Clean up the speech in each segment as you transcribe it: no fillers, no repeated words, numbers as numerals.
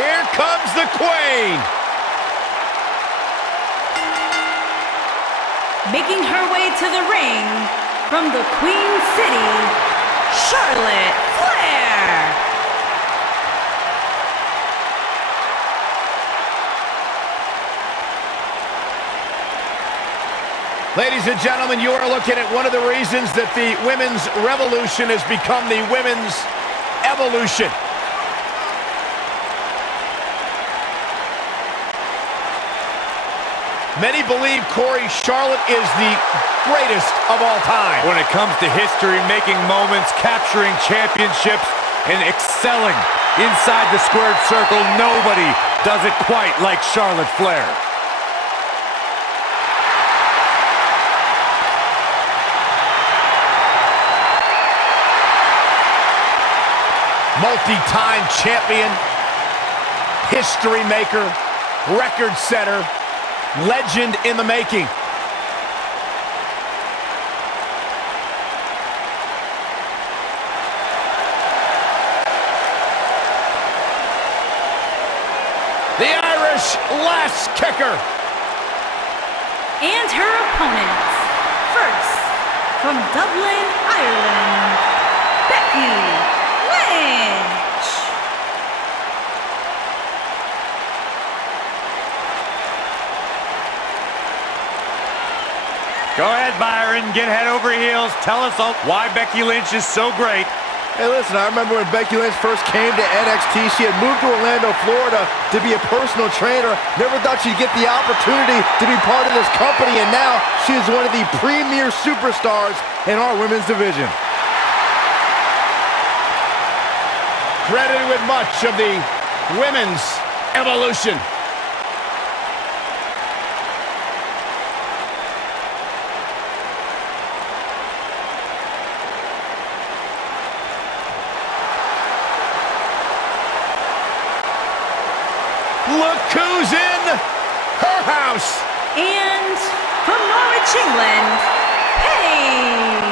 Here comes the Queen. Making her way to the ring from the Queen City, Charlotte Flair. Ladies and gentlemen, you are looking at one of the reasons that the women's revolution has become the women's evolution. Many believe, Corey, Charlotte is the greatest of all time. When it comes to history, making moments, capturing championships, and excelling inside the squared circle, nobody does it quite like Charlotte Flair. Multi-time champion, history maker, record setter, legend in the making. The Irish last kicker. And her opponents. First, from Dublin, Ireland, Becky. Go ahead, Byron. Get head over heels. Tell us all why Becky Lynch is so great. Hey, listen, I remember when Becky Lynch first came to NXT, she had moved to Orlando, Florida to be a personal trainer. Never thought she'd get the opportunity to be part of this company, and now she is one of the premier superstars in our women's division. Credited with much of the women's evolution. Look who's in her house. And from Norwich, England, Paige.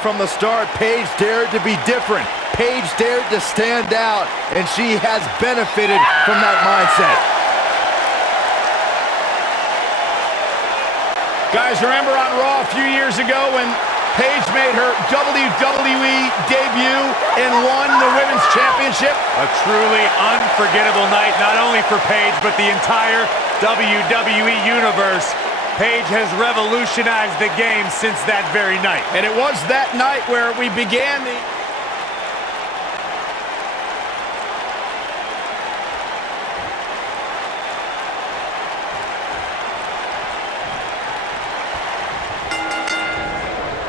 From the start, Paige dared to be different. Paige dared to stand out, and she has benefited from that mindset. Guys, remember on Raw a few years ago when Paige made her WWE debut and won the Women's Championship? A truly unforgettable night, not only for Paige, but the entire WWE Universe. Paige has revolutionized the game since that very night. And it was that night where we began the...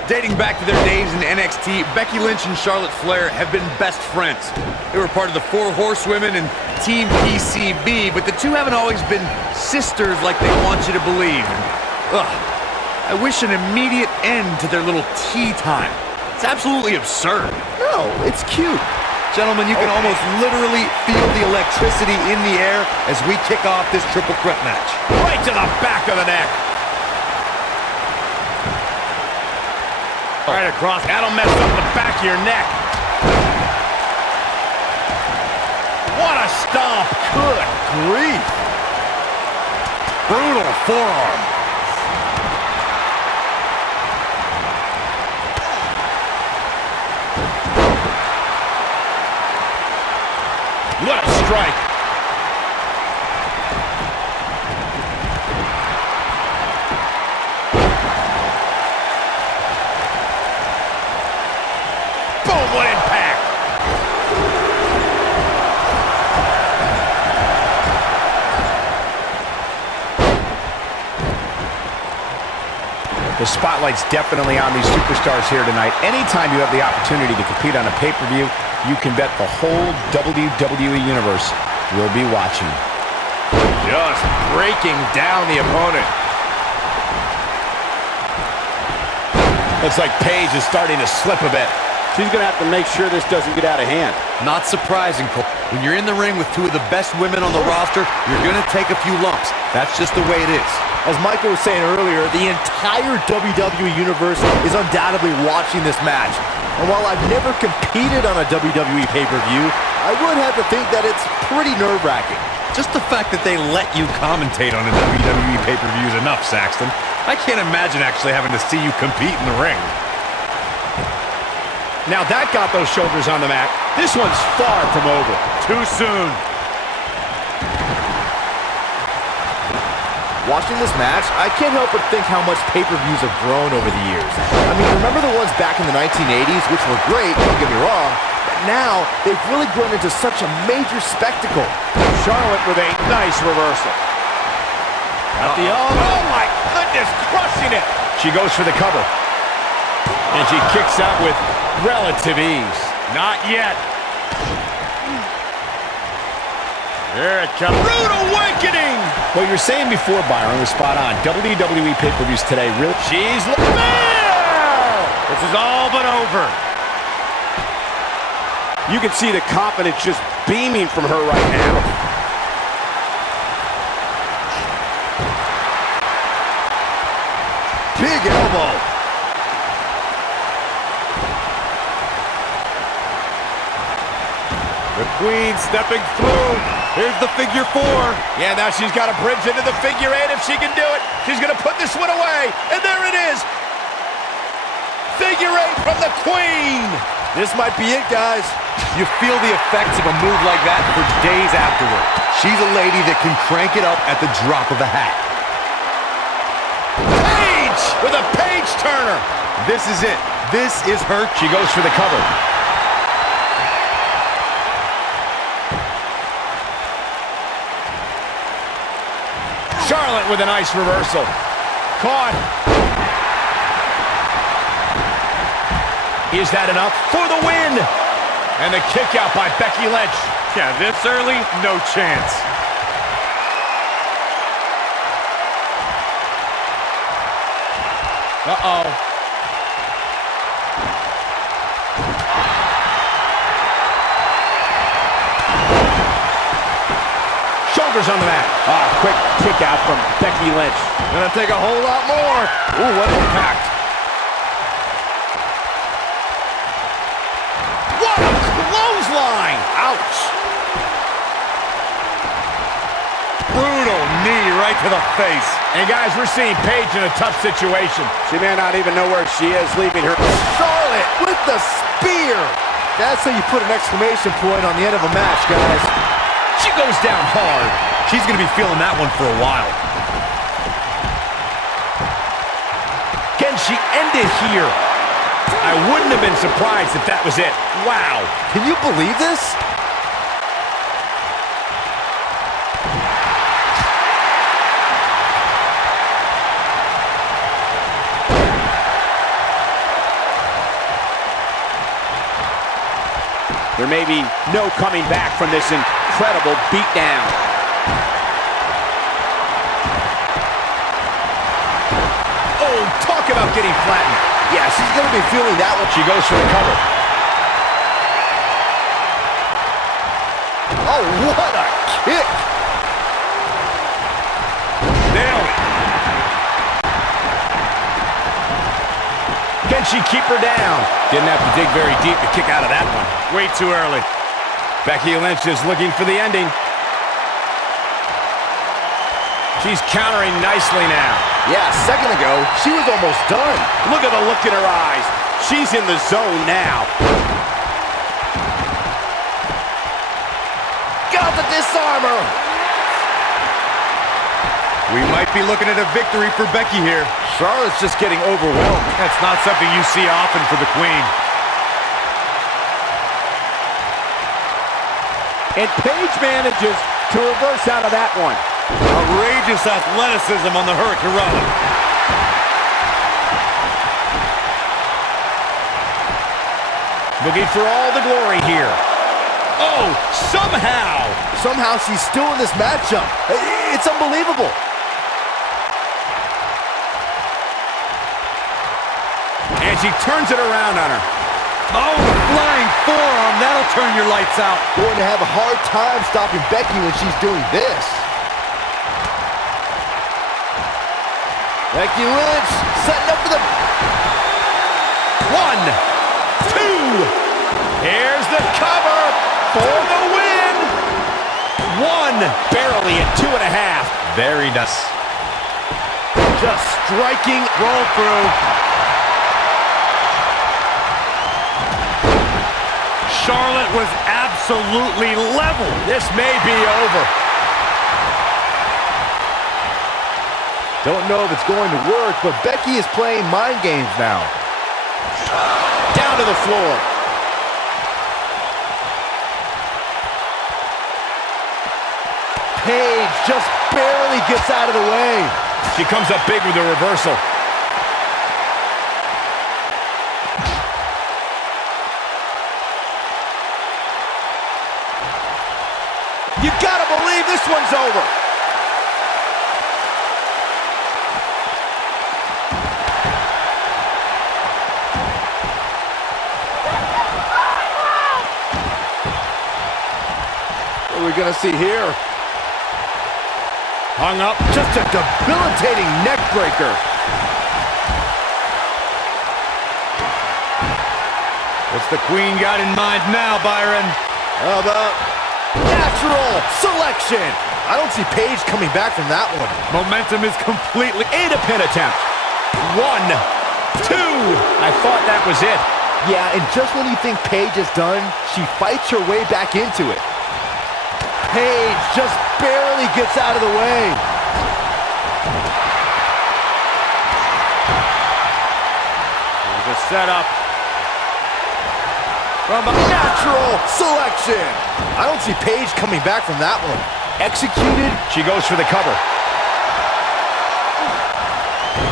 Dating back to their days in NXT, Becky Lynch and Charlotte Flair have been best friends. They were part of the Four Horsewomen and Team PCB, but the two haven't always been sisters like they want you to believe. And, I wish an immediate end to their little tea time. It's absolutely absurd. No, it's cute. Gentlemen, you can almost literally feel the electricity in the air as we kick off this triple threat match. Right to the back of the neck. Right across. That'll mess up the back of your neck. What a stomp. Good grief. Brutal forearm. What a strike. Boom, what impact. The spotlight's definitely on these superstars here tonight. Anytime you have the opportunity to compete on a pay-per-view, you can bet the whole WWE Universe will be watching. Just breaking down the opponent. Looks like Paige is starting to slip a bit. She's going to have to make sure this doesn't get out of hand. Not surprising, Cole. When you're in the ring with two of the best women on the roster, you're going to take a few lumps. That's just the way it is. As Michael was saying earlier, the entire WWE Universe is undoubtedly watching this match. And while I've never competed on a WWE pay-per-view, I would have to think that it's pretty nerve-wracking. Just the fact that they let you commentate on a WWE pay-per-view is enough, Saxton. I can't imagine actually having to see you compete in the ring. Now that got those shoulders on the mat. This one's far from over. Too soon. Watching this match, I can't help but think how much pay-per-views have grown over the years. I mean, remember the ones back in the 1980s, which were great, don't get me wrong, but now they've really grown into such a major spectacle. Charlotte with a nice reversal. At the elbow. Oh my goodness, crushing it. She goes for the cover. And she kicks out with relative ease. Not yet. Here it comes. Rude awakening! What you were saying before, Byron, was spot on. WWE pay-per-views today, really. She's there! This is all but over. You can see the confidence just beaming from her right now. Big elbow. The Queen stepping through. Here's the figure four. Yeah, now she's got a bridge into the figure eight if she can do it. She's going to put this one away. And there it is. Figure eight from the Queen. This might be it, guys. You feel the effects of a move like that for days afterward. She's a lady that can crank it up at the drop of a hat. Paige with a page turner. This is it. This is her. She goes for the cover. Charlotte with a nice reversal. Caught. Is that enough for the win? And the kick out by Becky Lynch. Yeah, this early, no chance. Uh-oh. Shoulders on the mat. Quick kick out from Becky Lynch. Gonna take a whole lot more. Ooh, what impact. What a clothesline! Ouch! Brutal knee right to the face. And guys, we're seeing Paige in a tough situation. She may not even know where she is, leaving her. Charlotte with the spear. That's how you put an exclamation point on the end of a match, guys. She goes down hard. She's going to be feeling that one for a while. Can she end it here? I wouldn't have been surprised if that was it. Wow. Can you believe this? There may be no coming back from this incredible beatdown. Oh, talk about getting flattened. Yeah, she's going to be feeling that one. She goes for the cover. Oh, what a kick. Nailed it. Can she keep her down? Didn't have to dig very deep to kick out of that one. Way too early. Becky Lynch is looking for the ending. She's countering nicely now. Yeah, a second ago, she was almost done. Look at the look in her eyes. She's in the zone now. Got the disarmer. We might be looking at a victory for Becky here. Charlotte's just getting overwhelmed. That's not something you see often for the Queen. And Paige manages to reverse out of that one. Outrageous athleticism on the Hurricanrana. Looking for all the glory here. Oh, somehow. Somehow she's still in this matchup. It's unbelievable. And she turns it around on her. Oh, flying forearm. That'll turn your lights out. Going to have a hard time stopping Becky when she's doing this. Becky Lynch setting up for the... 1, 2. Here's the cover for the win. 1, barely at 2.5. Very nice. Just striking. Roll through. Charlotte was absolutely level. This may be over. Don't know if it's going to work, but Becky is playing mind games now. Down to the floor. Paige just barely gets out of the way. She comes up big with a reversal. You gotta believe this one's over. What are we gonna see here? Hung up. Just a debilitating neck breaker. What's the Queen got in mind now, Byron? How about natural selection? I don't see Paige coming back from that one. Momentum is completely... Into pin attempt. 1, 2. I thought that was it. Yeah, and just when you think Paige is done, she fights her way back into it. Paige just barely gets out of the way. There's a setup. From a natural selection. I don't see Paige coming back from that one. Executed. She goes for the cover.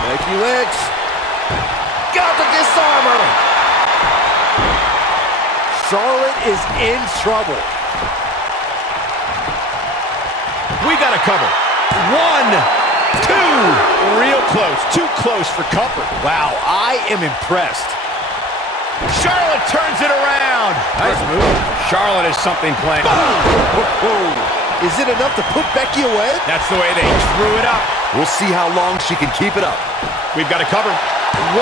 Becky Lynch. Got the disarmer. Charlotte is in trouble. We got a cover. 1, 2. Real close. Too close for comfort. Wow, I am impressed. Charlotte turns it around. Nice move. Charlotte has something planned. Is it enough to put Becky away? That's the way they drew it up. We'll see how long she can keep it up. We've got a cover. 1.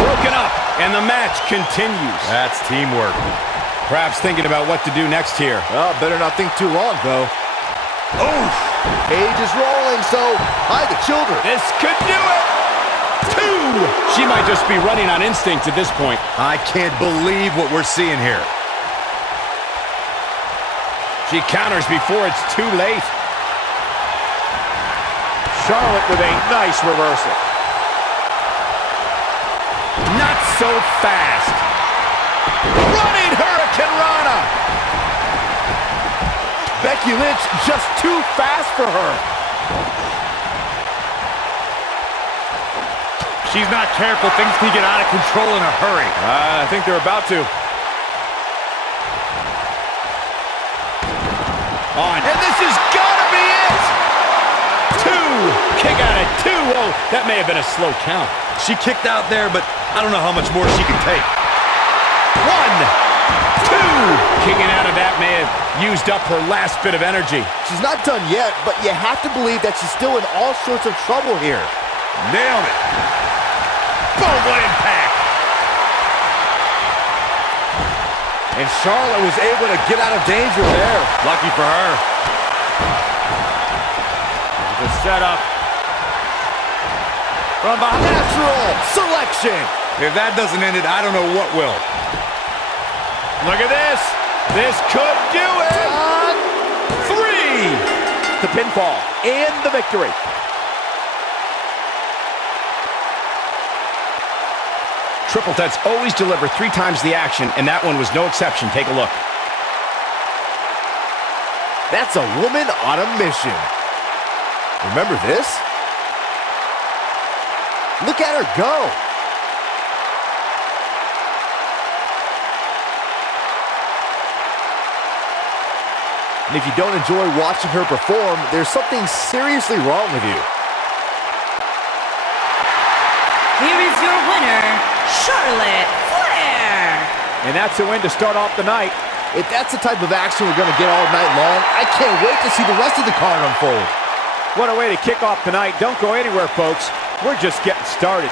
Broken up. And the match continues. That's teamwork. Perhaps thinking about what to do next here. Well, better not think too long, though. Oof! Paige is rolling, so hide the children. This could do it. 2. She might just be running on instinct at this point. I can't believe what we're seeing here. She counters before it's too late. Charlotte with a nice reversal. Not so fast. Running Hurricane Rana. Becky Lynch just too fast for her. She's not careful. Things can get out of control in a hurry. I think they're about to. On. And this is gonna be it! 2. Kick out at 2. Oh, that may have been a slow count. She kicked out there, but I don't know how much more she can take. 1, 2. Kicking out of that may have used up her last bit of energy. She's not done yet, but you have to believe that she's still in all sorts of trouble here. Nailed it. Boom, what impact. And Charlotte was able to get out of danger there. Lucky for her. The setup. From a natural selection. If that doesn't end it, I don't know what will. Look at this. This could do it. 3. The pinfall and the victory. Triple Threats always deliver 3 times the action, and that one was no exception. Take a look. That's a woman on a mission. Remember this? Look at her go. And if you don't enjoy watching her perform, there's something seriously wrong with you. Here is your winner, Charlotte Flair. And that's a win to start off the night. If that's the type of action we're going to get all night long, I can't wait to see the rest of the card unfold. What a way to kick off the night. Don't go anywhere, folks. We're just getting started.